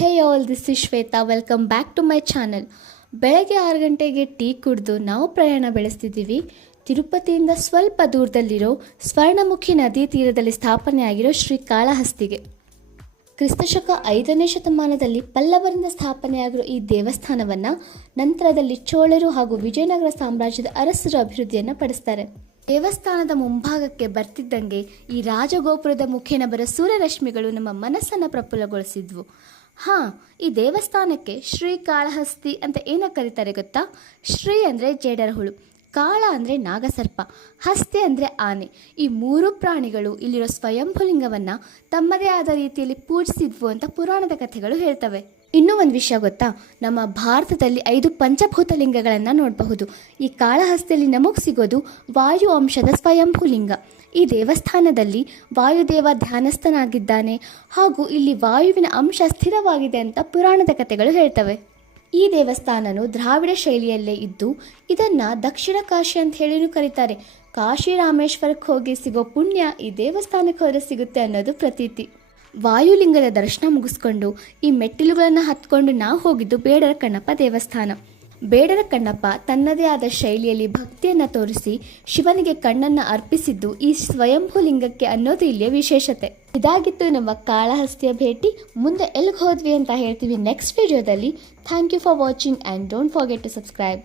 Hey all, this is Shweta. Welcome back to my channel. ಬೆಳಗ್ಗೆ 6 ಗಂಟೆಗೆ tea ಕುಡಿದು ನಾವು ಪ್ರಯಾಣ ಬೆಳೆಸ್ತಿದ್ದೀವಿ. ತಿರುಪತಿಯಿಂದ ಸ್ವಲ್ಪ ದೂರದಲ್ಲಿರೋ ಸ್ವರ್ಣಮುಖಿ ನದಿ ತೀರದಲ್ಲಿ ಸ್ಥಾಪನೆಯಾಗಿರೋ ಶ್ರೀ ಕಾಳಹಸ್ತಿಗೆ. ಕ್ರಿಸ್ತಶಕ 5ನೇ ಶತಮಾನದಲ್ಲಿ ಪಲ್ಲವರಿಂದ ಸ್ಥಾಪನೆಯಾಗಿರೋ ಈ ದೇವಸ್ಥಾನವನ್ನು ನಂತರದಲ್ಲಿ ಚೋಳರು ಹಾಗೂ ವಿಜಯನಗರ ಸಾಮ್ರಾಜ್ಯದ ಅರಸರು ಅಭಿವೃದ್ಧಿಯನ್ನು ಪಡಿಸ್ತಾರೆ. ದೇವಸ್ಥಾನದ ಮುಂಭಾಗಕ್ಕೆ ಬರ್ತಿದ್ದಂಗೆ ಈ ರಾಜಗೋಪುರದ ಮುಖೇನ ಬರೋ ಸೂರ್ಯರಶ್ಮಿಗಳು ನಮ್ಮ ಮನಸ್ಸನ್ನು ಪ್ರಫುಲ್ಲಗೊಳಿಸಿದ್ವು. ಈ ದೇವಸ್ಥಾನಕ್ಕೆ ಶ್ರೀ ಕಾಳಹಸ್ತಿ ಅಂತ ಏನಕ್ಕೆ ಕರೀತಾರೆ ಗೊತ್ತಾ? ಶ್ರೀ ಅಂದರೆ ಜೇಡರ ಹುಳು, ಕಾಳ ಅಂದರೆ ನಾಗಸರ್ಪ, ಹಸ್ತಿ ಅಂದರೆ ಆನೆ. ಈ 3 ಪ್ರಾಣಿಗಳು ಇಲ್ಲಿರೋ ಸ್ವಯಂಭುಲಿಂಗವನ್ನು ತಮ್ಮದೇ ಆದ ರೀತಿಯಲ್ಲಿ ಪೂಜಿಸಿದ್ವು ಅಂತ ಪುರಾಣದ ಕಥೆಗಳು ಹೇಳ್ತವೆ. ಇನ್ನೂ ಒಂದು ವಿಷಯ ಗೊತ್ತಾ? ನಮ್ಮ ಭಾರತದಲ್ಲಿ 5 ಪಂಚಭೂತ ಲಿಂಗಗಳನ್ನು ನೋಡಬಹುದು. ಈ ಕಾಳಹಸ್ತಿಯಲ್ಲಿ ನಮಗೆ ಸಿಗೋದು ವಾಯು ಅಂಶದ ಸ್ವಯಂಭೂಲಿಂಗ. ಈ ದೇವಸ್ಥಾನದಲ್ಲಿ ವಾಯುದೇವ ಧ್ಯಾನಸ್ಥನಾಗಿದ್ದಾನೆ ಹಾಗೂ ಇಲ್ಲಿ ವಾಯುವಿನ ಅಂಶ ಸ್ಥಿರವಾಗಿದೆ ಅಂತ ಪುರಾಣದ ಕಥೆಗಳು ಹೇಳ್ತವೆ. ಈ ದೇವಸ್ಥಾನನು ದ್ರಾವಿಡ ಶೈಲಿಯಲ್ಲೇ ಇದ್ದು ಇದನ್ನು ದಕ್ಷಿಣ ಕಾಶಿ ಅಂತ ಹೇಳಿನೂ ಕರೀತಾರೆ. ಕಾಶಿ ರಾಮೇಶ್ವರಕ್ಕೆ ಹೋಗಿ ಸಿಗೋ ಪುಣ್ಯ ಈ ದೇವಸ್ಥಾನಕ್ಕೆ ಹೋದರೆ ಸಿಗುತ್ತೆ ಅನ್ನೋದು ಪ್ರತೀತಿ. ವಾಯುಲಿಂಗದ ದರ್ಶನ ಮುಗಿಸ್ಕೊಂಡು ಈ ಮೆಟ್ಟಿಲುಗಳನ್ನು ಹತ್ಕೊಂಡು ನಾವು ಹೋಗಿದ್ದು ಬೇಡರ ಕಣ್ಣಪ್ಪ ದೇವಸ್ಥಾನ. ಬೇಡರ ಕಣ್ಣಪ್ಪ ತನ್ನದೇ ಆದ ಶೈಲಿಯಲ್ಲಿ ಭಕ್ತಿಯನ್ನು ತೋರಿಸಿ ಶಿವನಿಗೆ ಕಣ್ಣನ್ನು ಅರ್ಪಿಸಿದ್ದು ಈ ಸ್ವಯಂಭೂ ಲಿಂಗಕ್ಕೆ ಅನ್ನೋದು ಇಲ್ಲಿಯ ವಿಶೇಷತೆ. ಇದಾಗಿತ್ತು ನಮ್ಮ ಕಾಳಹಸ್ತಿಯ ಭೇಟಿ. ಮುಂದೆ ಎಲ್ಲಿಗೆ ಹೋದ್ವಿ ಅಂತ ಹೇಳ್ತೀವಿ ನೆಕ್ಸ್ಟ್ ವಿಡಿಯೋದಲ್ಲಿ. Thank you for watching and don't forget to subscribe.